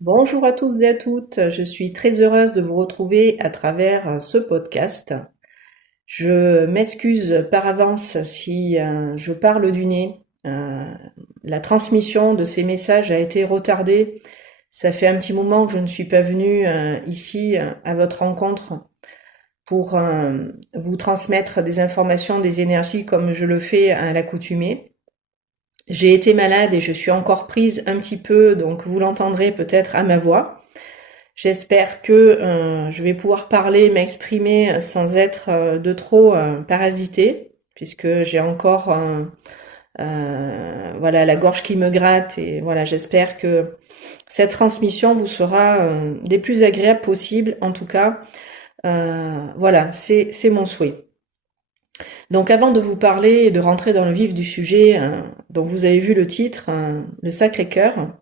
Bonjour à tous et à toutes, je suis très heureuse de vous retrouver à travers ce podcast. Je m'excuse par avance si je parle du nez. La transmission de ces messages a été retardée. Ça fait un petit moment que je ne suis pas venue ici à votre rencontre pour vous transmettre des informations, des énergies comme je le fais à l'accoutumée. J'ai été malade et je suis encore prise un petit peu, donc vous l'entendrez peut-être à ma voix. J'espère que je vais pouvoir parler, m'exprimer sans être de trop parasité, puisque j'ai encore voilà la gorge qui me gratte et voilà, j'espère que cette transmission vous sera des plus agréables possibles. En tout cas, voilà, c'est mon souhait. Donc avant de vous parler et de rentrer dans le vif du sujet, dont vous avez vu le titre, le Sacré-Cœur,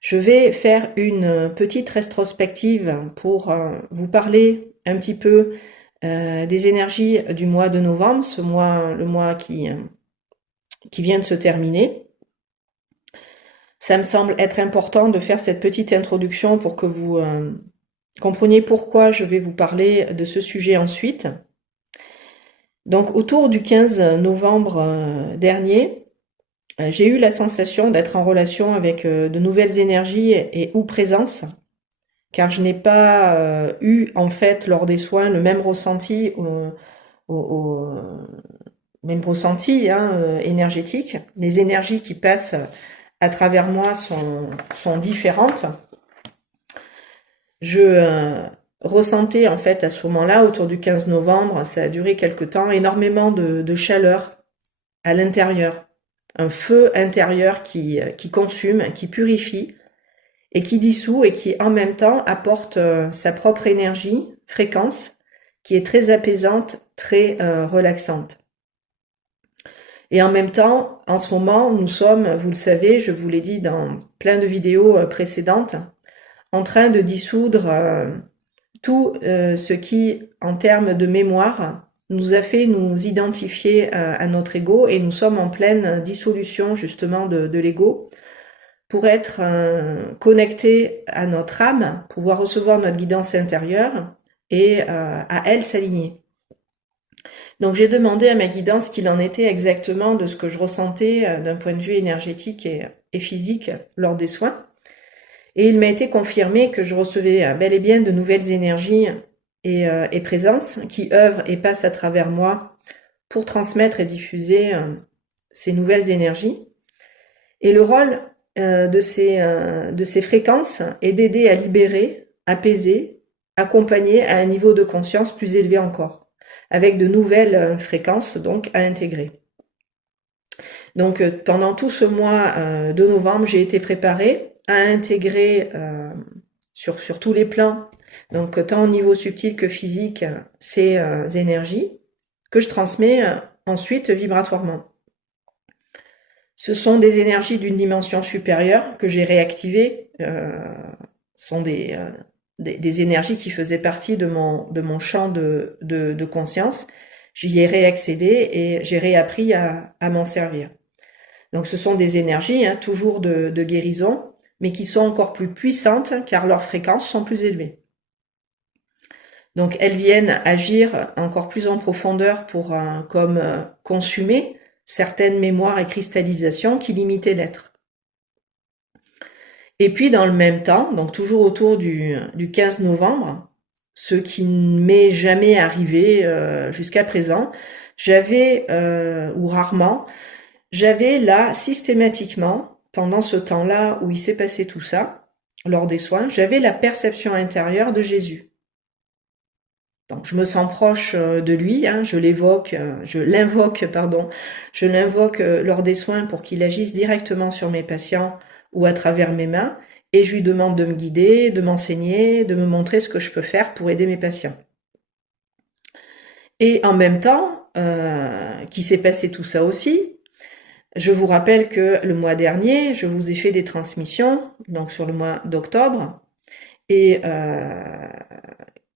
je vais faire une petite rétrospective pour vous parler un petit peu des énergies du mois de novembre, ce mois, le mois qui vient de se terminer. Ça me semble être important de faire cette petite introduction pour que vous compreniez pourquoi je vais vous parler de ce sujet ensuite. Donc autour du 15 novembre dernier, j'ai eu la sensation d'être en relation avec de nouvelles énergies et ou présences, car je n'ai pas eu en fait lors des soins le même ressenti au même ressenti énergétique. Les énergies qui passent à travers moi sont différentes. Je ressentais en fait à ce moment-là, autour du 15 novembre, ça a duré quelque temps, énormément de chaleur à l'intérieur. Un feu intérieur qui consume, qui purifie et qui dissout et qui en même temps apporte sa propre énergie, fréquence, qui est très apaisante, très relaxante. Et en même temps, en ce moment, nous sommes, vous le savez, je vous l'ai dit dans plein de vidéos précédentes, en train de dissoudre tout ce qui, en termes de mémoire, nous a fait nous identifier à notre ego, et nous sommes en pleine dissolution justement de l'ego pour être connecté à notre âme, pouvoir recevoir notre guidance intérieure et à elle s'aligner. Donc j'ai demandé à ma guidance ce qu'il en était exactement de ce que je ressentais d'un point de vue énergétique et physique lors des soins. Et il m'a été confirmé que je recevais bel et bien de nouvelles énergies et présences qui œuvrent et passent à travers moi pour transmettre et diffuser ces nouvelles énergies. Et le rôle de ces fréquences est d'aider à libérer, apaiser, accompagner à un niveau de conscience plus élevé encore, avec de nouvelles fréquences donc à intégrer. Donc pendant tout ce mois de novembre, j'ai été préparée à intégrer sur tous les plans, donc tant au niveau subtil que physique, ces énergies que je transmets ensuite vibratoirement. Ce sont des énergies d'une dimension supérieure que j'ai réactivées. Sont des énergies qui faisaient partie de mon champ de conscience. J'y ai réaccédé et j'ai réappris à m'en servir. Donc ce sont des énergies toujours de guérison, mais qui sont encore plus puissantes car leurs fréquences sont plus élevées. Donc elles viennent agir encore plus en profondeur pour comme consumer certaines mémoires et cristallisations qui limitaient l'être. Et puis dans le même temps, donc toujours autour du 15 novembre, ce qui ne m'est jamais arrivé jusqu'à présent, j'avais, ou rarement, j'avais là systématiquement, pendant ce temps-là où il s'est passé tout ça, lors des soins, j'avais la perception intérieure de Jésus. Donc je me sens proche de lui, je l'invoque lors des soins pour qu'il agisse directement sur mes patients ou à travers mes mains, et je lui demande de me guider, de m'enseigner, de me montrer ce que je peux faire pour aider mes patients. Et en même temps, qu'il s'est passé tout ça aussi, je vous rappelle que le mois dernier, je vous ai fait des transmissions, donc sur le mois d'octobre, et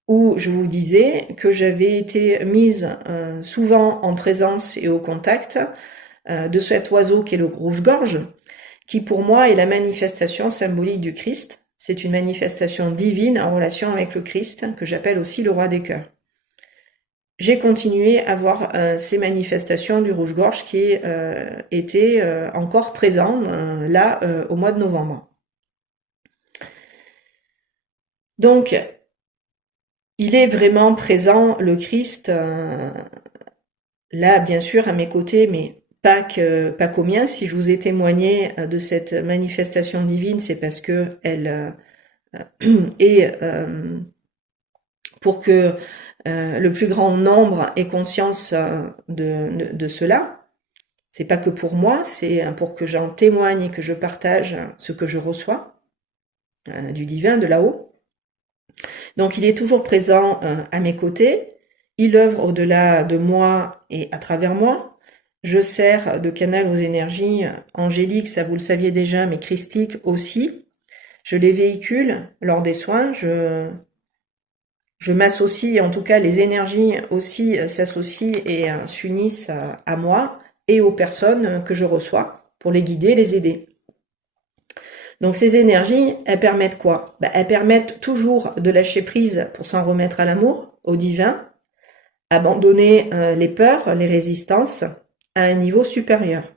où je vous disais que j'avais été mise souvent en présence et au contact de cet oiseau qui est le rouge-gorge, qui pour moi est la manifestation symbolique du Christ, c'est une manifestation divine en relation avec le Christ, que j'appelle aussi le roi des cœurs. J'ai continué à voir ces manifestations du rouge-gorge qui étaient encore présents là au mois de novembre. Donc, il est vraiment présent, le Christ, là, bien sûr, à mes côtés, mais pas qu'au mien. Si je vous ai témoigné de cette manifestation divine, c'est parce que elle est pour que le plus grand nombre ait conscience de cela. C'est pas que pour moi, c'est pour que j'en témoigne et que je partage ce que je reçois du divin, de là-haut. Donc il est toujours présent à mes côtés, il œuvre au-delà de moi et à travers moi. Je sers de canal aux énergies angéliques, ça vous le saviez déjà, mais christiques aussi. Je les véhicule lors des soins, je m'associe, en tout cas les énergies aussi s'associent et s'unissent à moi et aux personnes que je reçois pour les guider, les aider. Donc ces énergies, elles permettent quoi? Elles permettent toujours de lâcher prise pour s'en remettre à l'amour, au divin, abandonner les peurs, les résistances à un niveau supérieur.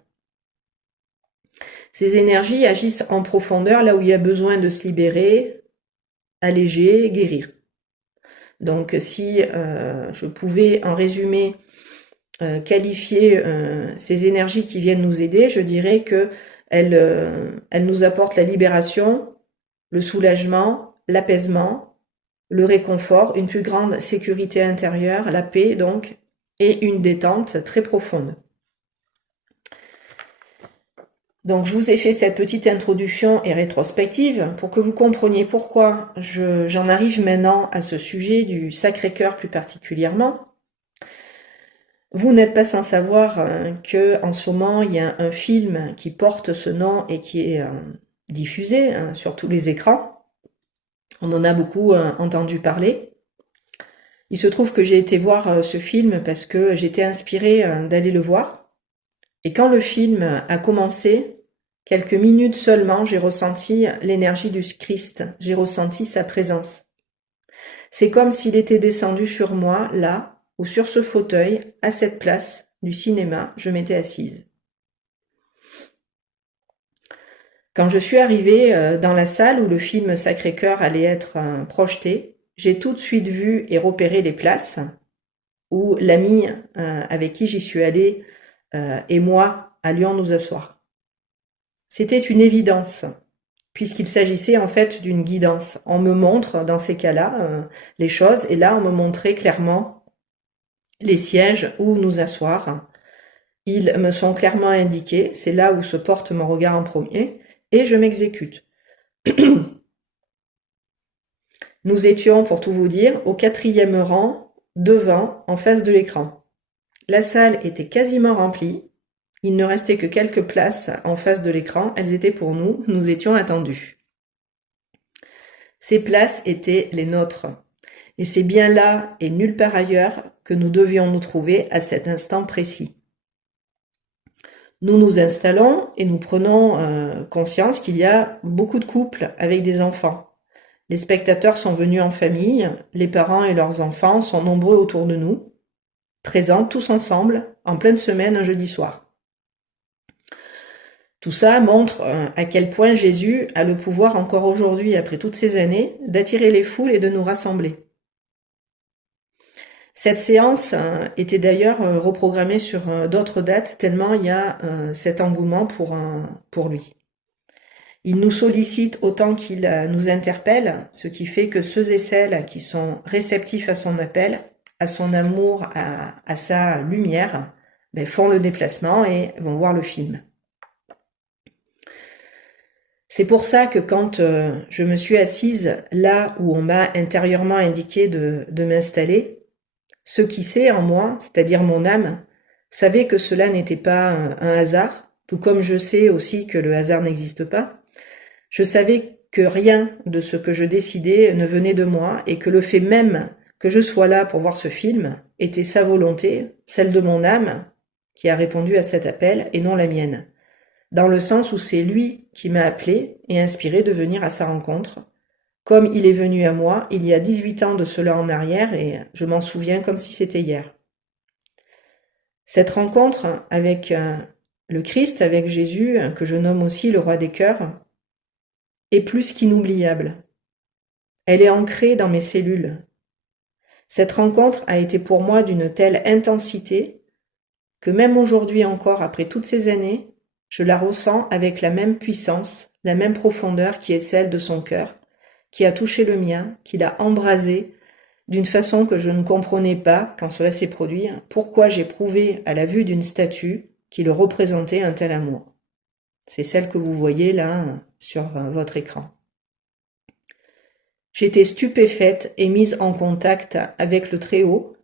Ces énergies agissent en profondeur là où il y a besoin de se libérer, alléger, guérir. Donc si je pouvais en résumé qualifier ces énergies qui viennent nous aider, je dirais que elles nous apportent la libération, le soulagement, l'apaisement, le réconfort, une plus grande sécurité intérieure, la paix donc, et une détente très profonde. Donc je vous ai fait cette petite introduction et rétrospective pour que vous compreniez pourquoi j'en arrive maintenant à ce sujet du Sacré-Cœur plus particulièrement. Vous n'êtes pas sans savoir que en ce moment il y a un film qui porte ce nom et qui est diffusé sur tous les écrans. On en a beaucoup entendu parler. Il se trouve que j'ai été voir ce film parce que j'étais inspirée d'aller le voir. Et quand le film a commencé, quelques minutes seulement, j'ai ressenti l'énergie du Christ, j'ai ressenti sa présence. C'est comme s'il était descendu sur moi, là, ou sur ce fauteuil, à cette place du cinéma, je m'étais assise. Quand je suis arrivée dans la salle où le film Sacré-Cœur allait être projeté, j'ai tout de suite vu et repéré les places où l'ami avec qui j'y suis allée et moi allions nous asseoir. C'était une évidence, puisqu'il s'agissait en fait d'une guidance. On me montre dans ces cas-là les choses, et là on me montrait clairement les sièges où nous asseoir. Ils me sont clairement indiqués, c'est là où se porte mon regard en premier, et je m'exécute. Nous étions, pour tout vous dire, au 4e rang, devant, en face de l'écran. La salle était quasiment remplie, il ne restait que quelques places en face de l'écran, elles étaient pour nous, nous étions attendus. Ces places étaient les nôtres. Et c'est bien là et nulle part ailleurs que nous devions nous trouver à cet instant précis. Nous nous installons et nous prenons conscience qu'il y a beaucoup de couples avec des enfants. Les spectateurs sont venus en famille, les parents et leurs enfants sont nombreux autour de nous, présents tous ensemble, en pleine semaine un jeudi soir. Tout ça montre à quel point Jésus a le pouvoir encore aujourd'hui, après toutes ces années, d'attirer les foules et de nous rassembler. Cette séance était d'ailleurs reprogrammée sur d'autres dates, tellement il y a cet engouement pour lui. Il nous sollicite autant qu'il nous interpelle, ce qui fait que ceux et celles qui sont réceptifs à son appel, à son amour, à sa lumière, font le déplacement et vont voir le film. C'est pour ça que quand je me suis assise là où on m'a intérieurement indiqué de m'installer, ce qui sait en moi, c'est-à-dire mon âme, savait que cela n'était pas un hasard, tout comme je sais aussi que le hasard n'existe pas. Je savais que rien de ce que je décidais ne venait de moi et que le fait même que je sois là pour voir ce film était sa volonté, celle de mon âme, qui a répondu à cet appel et non la mienne. Dans le sens où c'est lui qui m'a appelé et inspiré de venir à sa rencontre, comme il est venu à moi il y a 18 ans de cela en arrière, et je m'en souviens comme si c'était hier. Cette rencontre avec le Christ, avec Jésus, que je nomme aussi le roi des cœurs, est plus qu'inoubliable. Elle est ancrée dans mes cellules. Cette rencontre a été pour moi d'une telle intensité que même aujourd'hui encore, après toutes ces années, je la ressens avec la même puissance, la même profondeur qui est celle de son cœur, qui a touché le mien, qui l'a embrasé d'une façon que je ne comprenais pas quand cela s'est produit, pourquoi j'éprouvais à la vue d'une statue qui le représentait un tel amour. C'est celle que vous voyez là sur votre écran. J'étais stupéfaite et mise en contact avec le Très-Haut,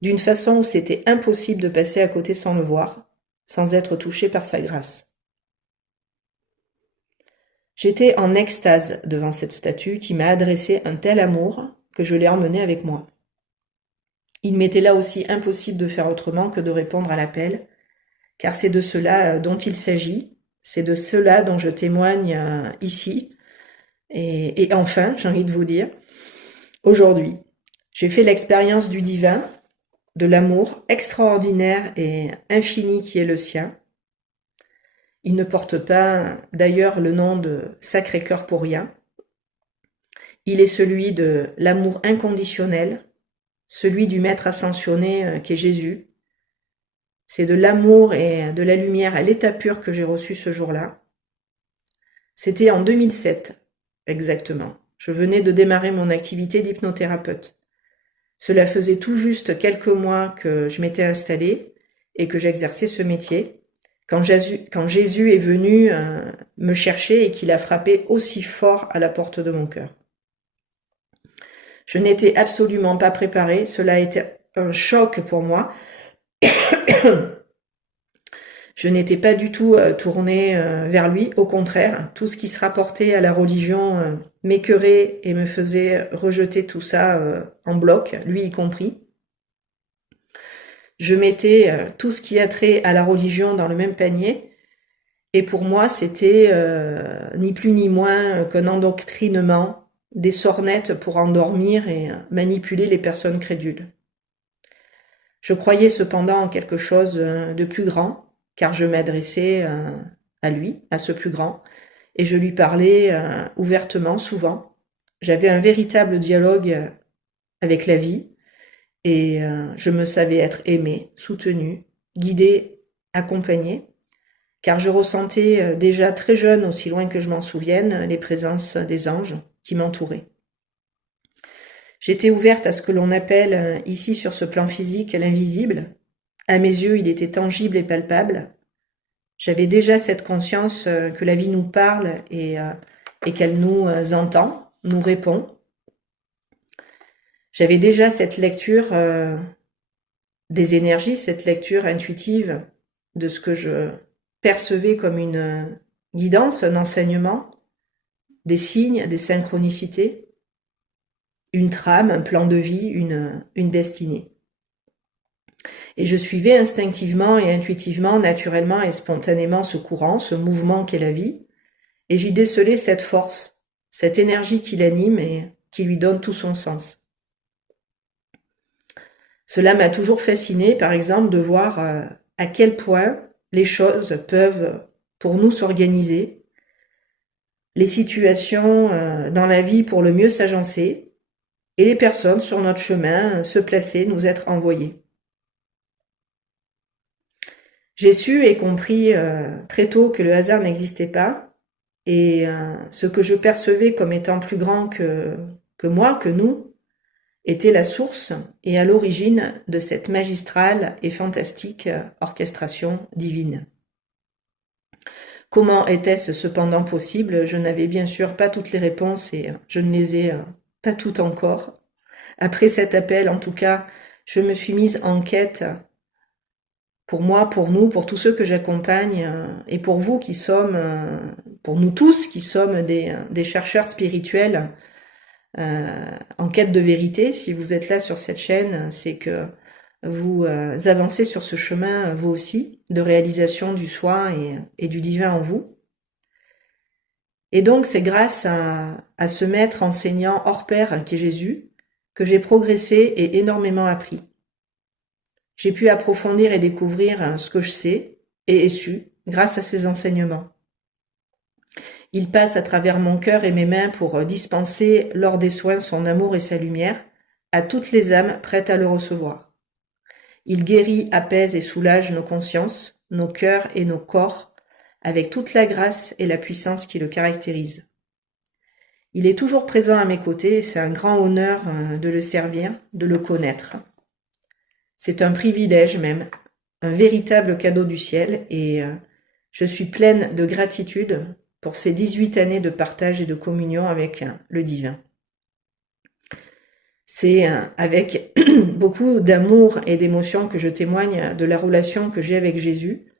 d'une façon où c'était impossible de passer à côté sans le voir, sans être touché par sa grâce. J'étais en extase devant cette statue qui m'a adressé un tel amour que je l'ai emmené avec moi. Il m'était là aussi impossible de faire autrement que de répondre à l'appel, car c'est de cela dont il s'agit, c'est de cela dont je témoigne ici, et enfin, j'ai envie de vous dire, aujourd'hui, j'ai fait l'expérience du divin, de l'amour extraordinaire et infini qui est le sien. Il ne porte pas d'ailleurs le nom de Sacré-Cœur pour rien. Il est celui de l'amour inconditionnel, celui du Maître ascensionné qu'est Jésus. C'est de l'amour et de la lumière à l'état pur que j'ai reçu ce jour-là. C'était en 2007, exactement. Je venais de démarrer mon activité d'hypnothérapeute. Cela faisait tout juste quelques mois que je m'étais installée et que j'exerçais ce métier, quand Jésus est venu me chercher et qu'il a frappé aussi fort à la porte de mon cœur. Je n'étais absolument pas préparée, cela a été un choc pour moi. Je n'étais pas du tout tournée vers lui, au contraire, tout ce qui se rapportait à la religion m'écœurait et me faisait rejeter tout ça en bloc, lui y compris. Je mettais tout ce qui a trait à la religion dans le même panier, et pour moi c'était ni plus ni moins qu'un endoctrinement, des sornettes pour endormir et manipuler les personnes crédules. Je croyais cependant en quelque chose de plus grand, car je m'adressais à lui, à ce plus grand, et je lui parlais ouvertement, souvent. J'avais un véritable dialogue avec la vie, et je me savais être aimée, soutenue, guidée, accompagnée, car je ressentais déjà très jeune, aussi loin que je m'en souvienne, les présences des anges qui m'entouraient. J'étais ouverte à ce que l'on appelle ici sur ce plan physique l'invisible. À mes yeux, il était tangible et palpable. J'avais déjà cette conscience que la vie nous parle et qu'elle nous entend, nous répond. J'avais déjà cette lecture des énergies, cette lecture intuitive de ce que je percevais comme une guidance, un enseignement, des signes, des synchronicités, une trame, un plan de vie, une destinée. Et je suivais instinctivement et intuitivement, naturellement et spontanément ce courant, ce mouvement qu'est la vie, et j'y décelais cette force, cette énergie qui l'anime et qui lui donne tout son sens. Cela m'a toujours fasciné, par exemple, de voir à quel point les choses peuvent, pour nous, s'organiser, les situations dans la vie pour le mieux s'agencer, et les personnes sur notre chemin se placer, nous être envoyées. J'ai su et compris très tôt que le hasard n'existait pas, et ce que je percevais comme étant plus grand que moi, que nous, était la source et à l'origine de cette magistrale et fantastique orchestration divine. Comment était-ce cependant possible? Je n'avais bien sûr pas toutes les réponses et je ne les ai pas toutes encore. Après cet appel, en tout cas, je me suis mise en quête pour moi, pour nous, pour tous ceux que j'accompagne et pour vous qui sommes, pour nous tous qui sommes des chercheurs spirituels en quête de vérité. Si vous êtes là sur cette chaîne, c'est que vous avancez sur ce chemin, vous aussi, de réalisation du soi et du divin en vous. Et donc c'est grâce à ce maître enseignant hors pair qui est Jésus que j'ai progressé et énormément appris. J'ai pu approfondir et découvrir ce que je sais et ai su grâce à ses enseignements. Il passe à travers mon cœur et mes mains pour dispenser lors des soins son amour et sa lumière à toutes les âmes prêtes à le recevoir. Il guérit, apaise et soulage nos consciences, nos cœurs et nos corps avec toute la grâce et la puissance qui le caractérisent. Il est toujours présent à mes côtés et c'est un grand honneur de le servir, de le connaître. C'est un privilège même, un véritable cadeau du ciel et je suis pleine de gratitude pour ces 18 années de partage et de communion avec le divin. C'est avec beaucoup d'amour et d'émotion que je témoigne de la relation que j'ai avec Jésus.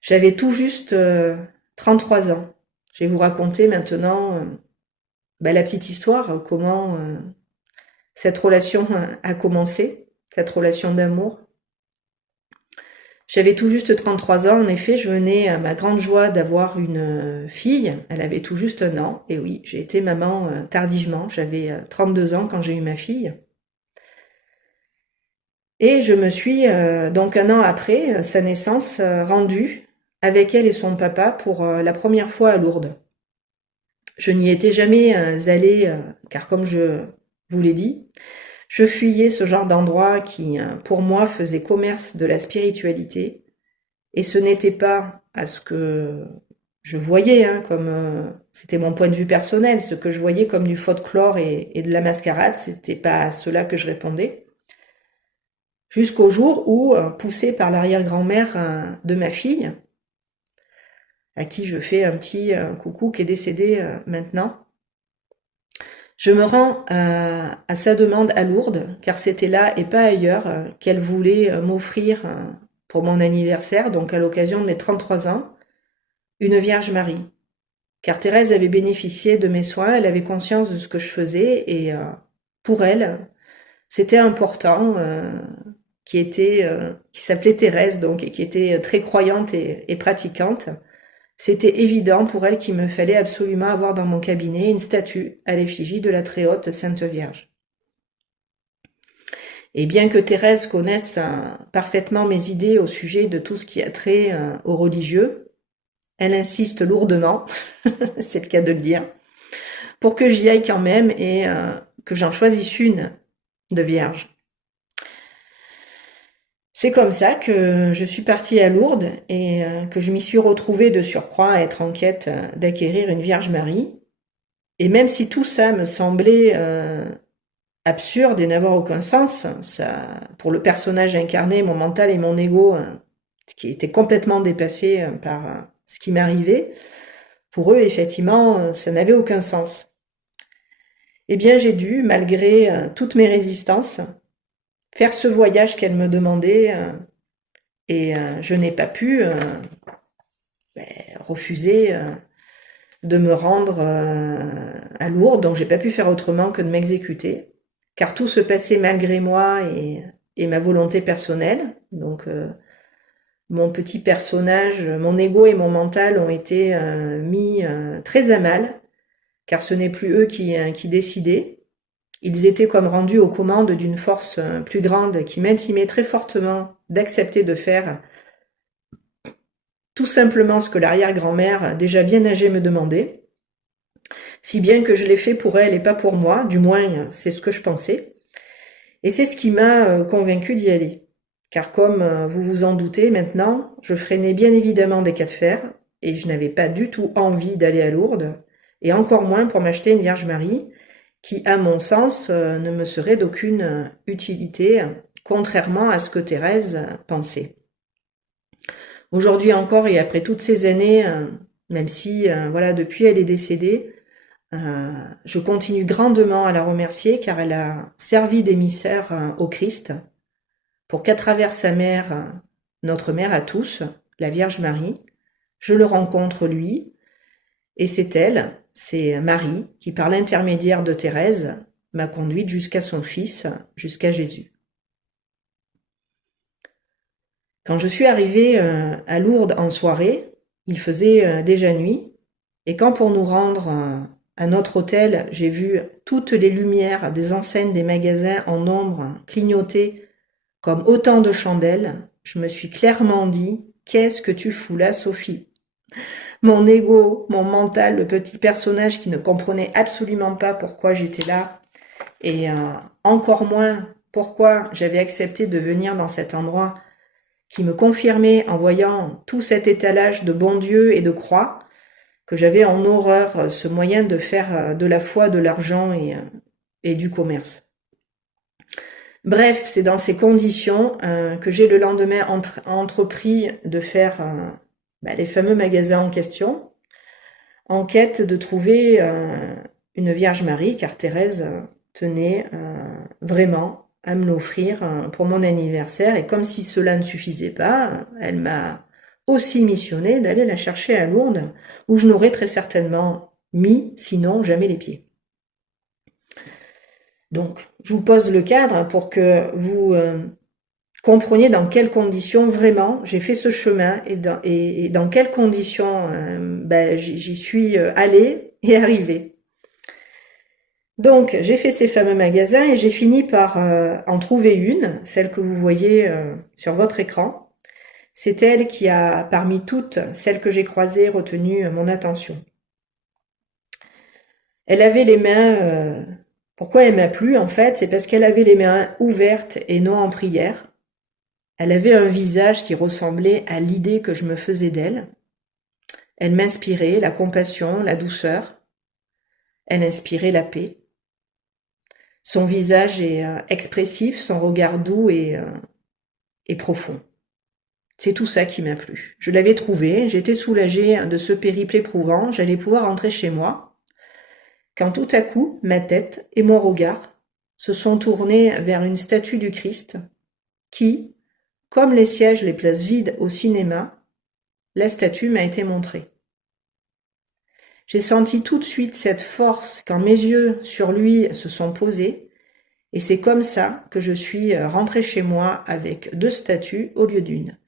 J'avais tout juste 33 ans. Je vais vous raconter maintenant la petite histoire, comment cette relation a commencé, cette relation d'amour. J'avais tout juste 33 ans, en effet, je venais à ma grande joie d'avoir une fille, elle avait tout juste 1 an, et oui, j'ai été maman tardivement, j'avais 32 ans quand j'ai eu ma fille. Et je me suis, donc 1 an après sa naissance, rendue avec elle et son papa pour la première fois à Lourdes. Je n'y étais jamais allée, car comme je vous l'ai dit, je fuyais ce genre d'endroit qui, pour moi, faisait commerce de la spiritualité, et ce n'était pas à ce que je voyais, comme c'était mon point de vue personnel, ce que je voyais comme du folklore et de la mascarade, c'était pas à cela que je répondais. Jusqu'au jour où, poussée par l'arrière-grand-mère de ma fille, à qui je fais un petit coucou qui est décédé maintenant, je me rends à sa demande à Lourdes, car c'était là et pas ailleurs qu'elle voulait m'offrir pour mon anniversaire, donc à l'occasion de mes 33 ans, une Vierge Marie. Car Thérèse avait bénéficié de mes soins, elle avait conscience de ce que je faisais et pour elle, c'était important, qui s'appelait Thérèse donc et qui était très croyante et pratiquante. C'était évident pour elle qu'il me fallait absolument avoir dans mon cabinet une statue à l'effigie de la très haute Sainte Vierge. Et bien que Thérèse connaisse parfaitement mes idées au sujet de tout ce qui a trait au religieux, elle insiste lourdement, c'est le cas de le dire, pour que j'y aille quand même et que j'en choisisse une de vierge. C'est comme ça que je suis partie à Lourdes et que je m'y suis retrouvée de surcroît à être en quête d'acquérir une Vierge Marie. Et même si tout ça me semblait absurde et n'avoir aucun sens, ça, pour le personnage incarné, mon mental et mon ego, qui étaient complètement dépassés par ce qui m'arrivait, pour eux, effectivement, ça n'avait aucun sens. Eh bien, j'ai dû, malgré toutes mes résistances, faire ce voyage qu'elle me demandait et je n'ai pas pu refuser de me rendre à Lourdes, donc j'ai pas pu faire autrement que de m'exécuter, car tout se passait malgré moi et ma volonté personnelle. Donc mon petit personnage, mon ego et mon mental ont été mis très à mal, car ce n'est plus eux qui décidaient. Ils étaient comme rendus aux commandes d'une force plus grande qui m'intimait très fortement d'accepter de faire tout simplement ce que l'arrière-grand-mère, déjà bien âgée, me demandait, si bien que je l'ai fait pour elle et pas pour moi, du moins c'est ce que je pensais, et c'est ce qui m'a convaincu d'y aller. Car comme vous vous en doutez maintenant, je freinais bien évidemment des cas de fer, et je n'avais pas du tout envie d'aller à Lourdes, et encore moins pour m'acheter une Vierge Marie, qui, à mon sens, ne me serait d'aucune utilité, contrairement à ce que Thérèse pensait. Aujourd'hui encore, et après toutes ces années, même si voilà, depuis elle est décédée, je continue grandement à la remercier car elle a servi d'émissaire au Christ pour qu'à travers sa mère, notre mère à tous, la Vierge Marie, je le rencontre lui, et c'est elle, c'est Marie, qui par l'intermédiaire de Thérèse m'a conduite jusqu'à son fils, jusqu'à Jésus. Quand je suis arrivée à Lourdes en soirée, il faisait déjà nuit, Et quand pour nous rendre à notre hôtel, j'ai vu toutes les lumières des enseignes des magasins en ombre clignoter comme autant de chandelles, je me suis clairement dit, qu'est-ce que tu fous là, Sophie? Mon ego, mon mental, le petit personnage qui ne comprenait absolument pas pourquoi j'étais là, et encore moins pourquoi j'avais accepté de venir dans cet endroit, qui me confirmait en voyant tout cet étalage de bon Dieu et de croix, que j'avais en horreur ce moyen de faire de la foi, de l'argent et du commerce. Bref, c'est dans ces conditions que j'ai le lendemain entrepris de faire les fameux magasins en question, en quête de trouver une Vierge Marie, car Thérèse tenait vraiment à me l'offrir pour mon anniversaire, et comme si cela ne suffisait pas, elle m'a aussi missionné d'aller la chercher à Lourdes, où je n'aurais très certainement mis, sinon jamais les pieds. Donc, je vous pose le cadre pour que vous compreniez dans quelles conditions vraiment j'ai fait ce chemin et dans quelles conditions j'y suis allée et arrivée. Donc, j'ai fait ces fameux magasins et j'ai fini par en trouver une, celle que vous voyez sur votre écran. C'est elle qui a, parmi toutes celles que j'ai croisées, retenu mon attention. Elle avait les mains... pourquoi elle m'a plu en fait? C'est parce qu'elle avait les mains ouvertes et non en prière. Elle avait un visage qui ressemblait à l'idée que je me faisais d'elle. Elle m'inspirait la compassion, la douceur. Elle inspirait la paix. Son visage est expressif, son regard doux et profond. C'est tout ça qui m'a plu. Je l'avais trouvée, j'étais soulagée de ce périple éprouvant, j'allais pouvoir rentrer chez moi, quand tout à coup, ma tête et mon regard se sont tournés vers une statue du Christ qui, comme les sièges les places vides au cinéma, la statue m'a été montrée. J'ai senti tout de suite cette force quand mes yeux sur lui se sont posés, et c'est comme ça que je suis rentrée chez moi avec 2 statues au lieu d'une.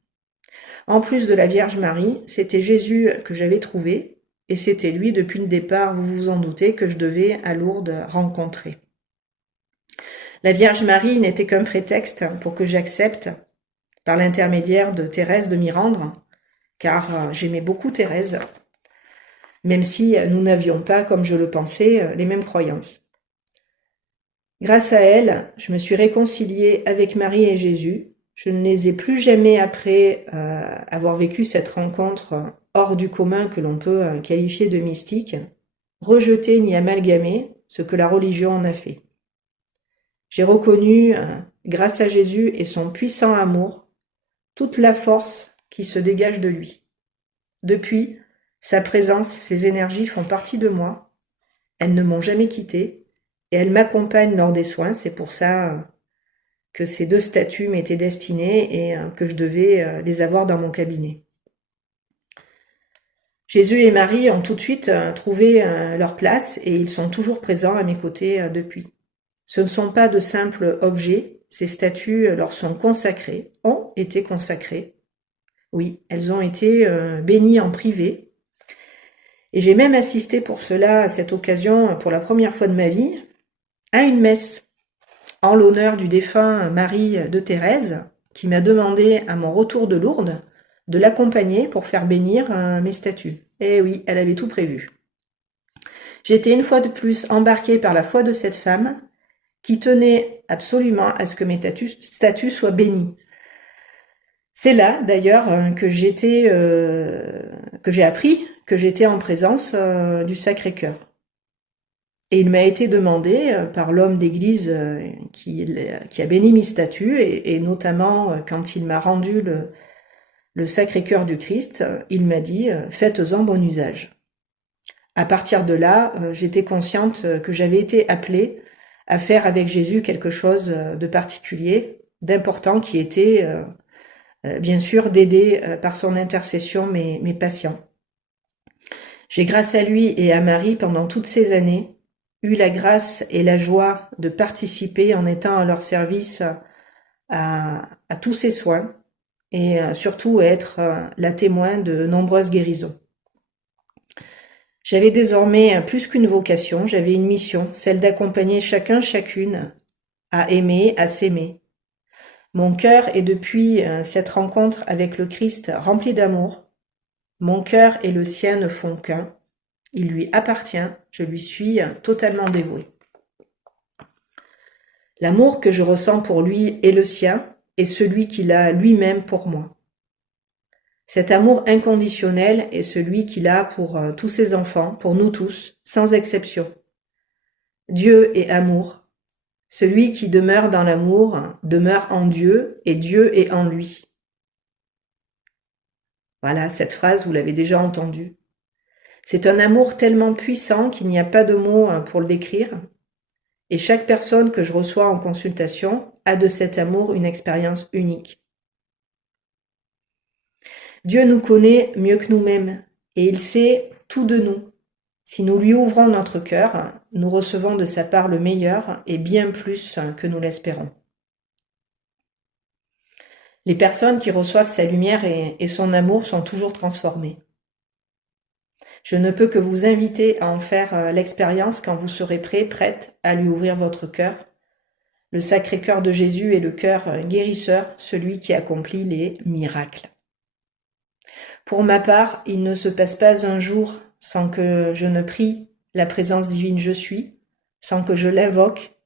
En plus de la Vierge Marie, c'était Jésus que j'avais trouvé, et c'était lui depuis le départ, vous vous en doutez, que je devais à Lourdes rencontrer. La Vierge Marie n'était qu'un prétexte pour que j'accepte, par l'intermédiaire de Thérèse, de m'y rendre, car j'aimais beaucoup Thérèse, même si nous n'avions pas, comme je le pensais, les mêmes croyances. Grâce à elle, je me suis réconciliée avec Marie et Jésus. Je ne les ai plus jamais, après avoir vécu cette rencontre hors du commun que l'on peut qualifier de mystique, rejeté ni amalgamé ce que la religion en a fait. J'ai reconnu, grâce à Jésus et son puissant amour, toute la force qui se dégage de lui. Depuis, sa présence, ses énergies font partie de moi. Elles ne m'ont jamais quittée et elles m'accompagnent lors des soins. C'est pour ça que ces 2 statues m'étaient destinées et que je devais les avoir dans mon cabinet. Jésus et Marie ont tout de suite trouvé leur place et ils sont toujours présents à mes côtés depuis. Ce ne sont pas de simples objets, ces statues leur sont consacrées, ont été consacrées. Oui, elles ont été bénies en privé. Et j'ai même assisté pour cela, à cette occasion, pour la première fois de ma vie, à une messe en l'honneur du défunt Marie de Thérèse, qui m'a demandé à mon retour de Lourdes de l'accompagner pour faire bénir mes statues. Et oui, elle avait tout prévu. J'étais une fois de plus embarquée par la foi de cette femme qui tenait absolument à ce que mes statues soient bénies. C'est là, d'ailleurs, que j'ai appris que j'étais en présence du Sacré-Cœur. Et il m'a été demandé par l'homme d'église qui a béni mes statues, et notamment quand il m'a rendu le Sacré-Cœur du Christ, il m'a dit « faites-en bon usage ». À partir de là, j'étais consciente que j'avais été appelée à faire avec Jésus quelque chose de particulier, d'important, qui était bien sûr d'aider par son intercession mes patients. J'ai, grâce à lui et à Marie, pendant toutes ces années, eu la grâce et la joie de participer en étant à leur service à tous ces soins et surtout être la témoin de nombreuses guérisons. J'avais désormais plus qu'une vocation, j'avais une mission, celle d'accompagner chacun, chacune à aimer, à s'aimer. Mon cœur est depuis cette rencontre avec le Christ rempli d'amour. Mon cœur et le sien ne font qu'un. Il lui appartient, je lui suis totalement dévouée. L'amour que je ressens pour lui est le sien et celui qu'il a lui-même pour moi. Cet amour inconditionnel est celui qu'il a pour tous ses enfants, pour nous tous, sans exception. Dieu est amour. Celui qui demeure dans l'amour demeure en Dieu et Dieu est en lui. Voilà, cette phrase, vous l'avez déjà entendue. C'est un amour tellement puissant qu'il n'y a pas de mots pour le décrire. Et chaque personne que je reçois en consultation a de cet amour une expérience unique. Dieu nous connaît mieux que nous-mêmes et il sait tout de nous. Si nous lui ouvrons notre cœur, nous recevons de sa part le meilleur et bien plus que nous l'espérons. Les personnes qui reçoivent sa lumière et son amour sont toujours transformées. Je ne peux que vous inviter à en faire l'expérience quand vous serez prêt, prête à lui ouvrir votre cœur. Le Sacré-Cœur de Jésus est le cœur guérisseur, celui qui accomplit les miracles. Pour ma part, il ne se passe pas un jour sans que je ne prie la présence divine je suis, sans que je l'invoque,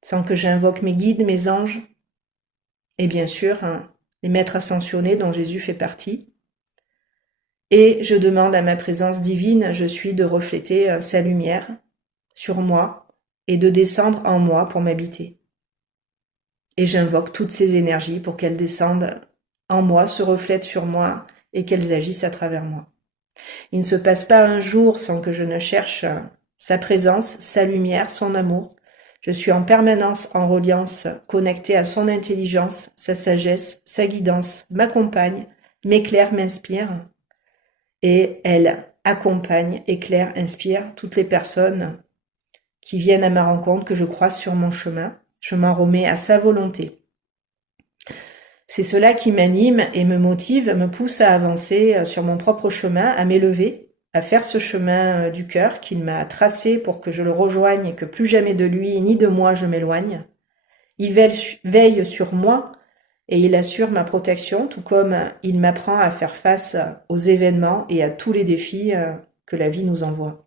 sans que j'invoque mes guides, mes anges, et bien sûr les maîtres ascensionnés dont Jésus fait partie. Et je demande à ma présence divine, je suis, de refléter sa lumière sur moi et de descendre en moi pour m'habiter. Et j'invoque toutes ces énergies pour qu'elles descendent en moi, se reflètent sur moi et qu'elles agissent à travers moi. Il ne se passe pas un jour sans que je ne cherche sa présence, sa lumière, son amour. Je suis en permanence en reliance, connectée à son intelligence, sa sagesse, sa guidance, m'accompagne, m'éclaire, m'inspire. Et elle accompagne, éclaire, inspire toutes les personnes qui viennent à ma rencontre, que je croise sur mon chemin. Je m'en remets à sa volonté. C'est cela qui m'anime et me motive, me pousse à avancer sur mon propre chemin, à m'élever, à faire ce chemin du cœur qu'il m'a tracé pour que je le rejoigne et que plus jamais de lui ni de moi je m'éloigne. Il veille sur moi et il assure ma protection, tout comme il m'apprend à faire face aux événements et à tous les défis que la vie nous envoie.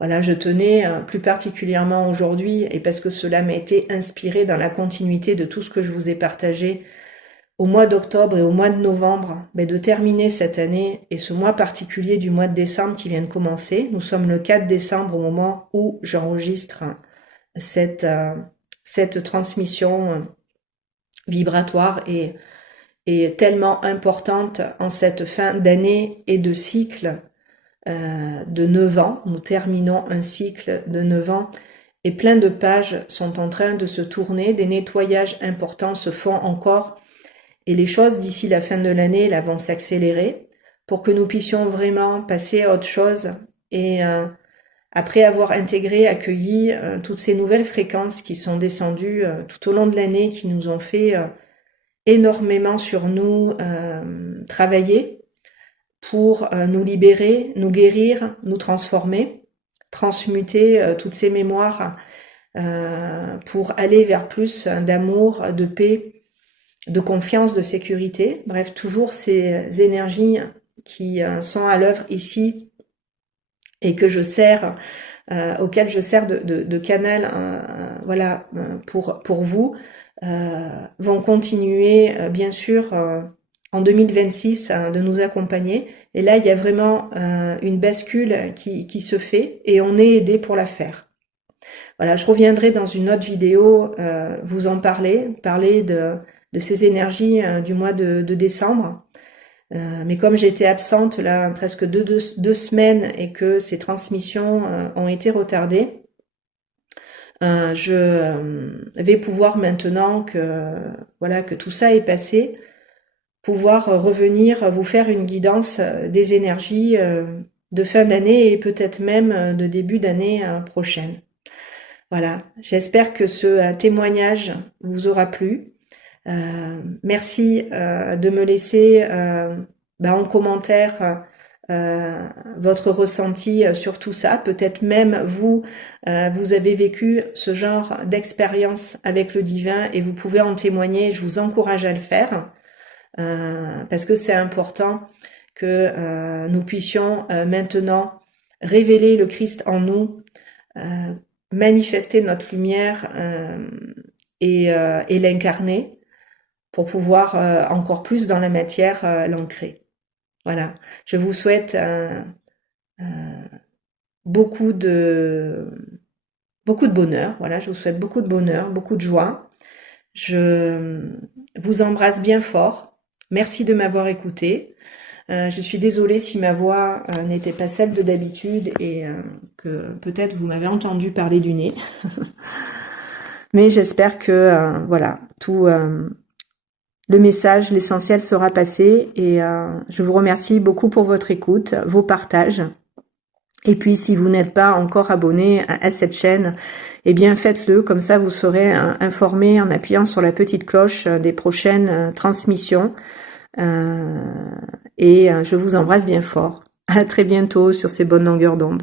Voilà, je tenais plus particulièrement aujourd'hui, et parce que cela m'a été inspiré dans la continuité de tout ce que je vous ai partagé au mois d'octobre et au mois de novembre, de terminer cette année et ce mois particulier du mois de décembre qui vient de commencer. Nous sommes le 4 décembre au moment où j'enregistre cette transmission vibratoire et tellement importante en cette fin d'année et de cycle de 9 ans. Nous terminons un cycle de 9 ans et plein de pages sont en train de se tourner, des nettoyages importants se font encore et les choses d'ici la fin de l'année là vont s'accélérer pour que nous puissions vraiment passer à autre chose et après avoir intégré, accueilli toutes ces nouvelles fréquences qui sont descendues tout au long de l'année, qui nous ont fait énormément sur nous travailler pour nous libérer, nous guérir, nous transformer, transmuter toutes ces mémoires pour aller vers plus d'amour, de paix, de confiance, de sécurité. Bref, toujours ces énergies qui sont à l'œuvre ici et que je sers, auxquelles je sers de canal, voilà, pour vous, vont continuer, bien sûr, en 2026 de nous accompagner. Et là, il y a vraiment une bascule qui se fait et on est aidé pour la faire. Voilà, je reviendrai dans une autre vidéo vous en parler de ces énergies du mois de décembre. Mais comme j'étais absente là presque deux semaines et que ces transmissions ont été retardées, je vais pouvoir maintenant que tout ça est passé, pouvoir revenir vous faire une guidance des énergies de fin d'année et peut-être même de début d'année prochaine. Voilà, j'espère que ce témoignage vous aura plu. Merci de me laisser en commentaire votre ressenti sur tout ça. Peut-être même vous, vous avez vécu ce genre d'expérience avec le divin et vous pouvez en témoigner. Je vous encourage à le faire parce que c'est important que nous puissions maintenant révéler le Christ en nous, manifester notre lumière et l'incarner pour pouvoir encore plus dans la matière l'ancrer. Voilà. Je vous souhaite beaucoup de bonheur. Voilà, je vous souhaite beaucoup de bonheur, beaucoup de joie. Je vous embrasse bien fort. Merci de m'avoir écouté. Je suis désolée si ma voix n'était pas celle de d'habitude et que peut-être vous m'avez entendu parler du nez. Mais j'espère que voilà, tout le message, l'essentiel sera passé et je vous remercie beaucoup pour votre écoute, vos partages. Et puis si vous n'êtes pas encore abonné à cette chaîne, eh bien faites-le, comme ça vous serez informé en appuyant sur la petite cloche des prochaines transmissions. Et je vous embrasse bien fort. À très bientôt sur ces bonnes longueurs d'onde.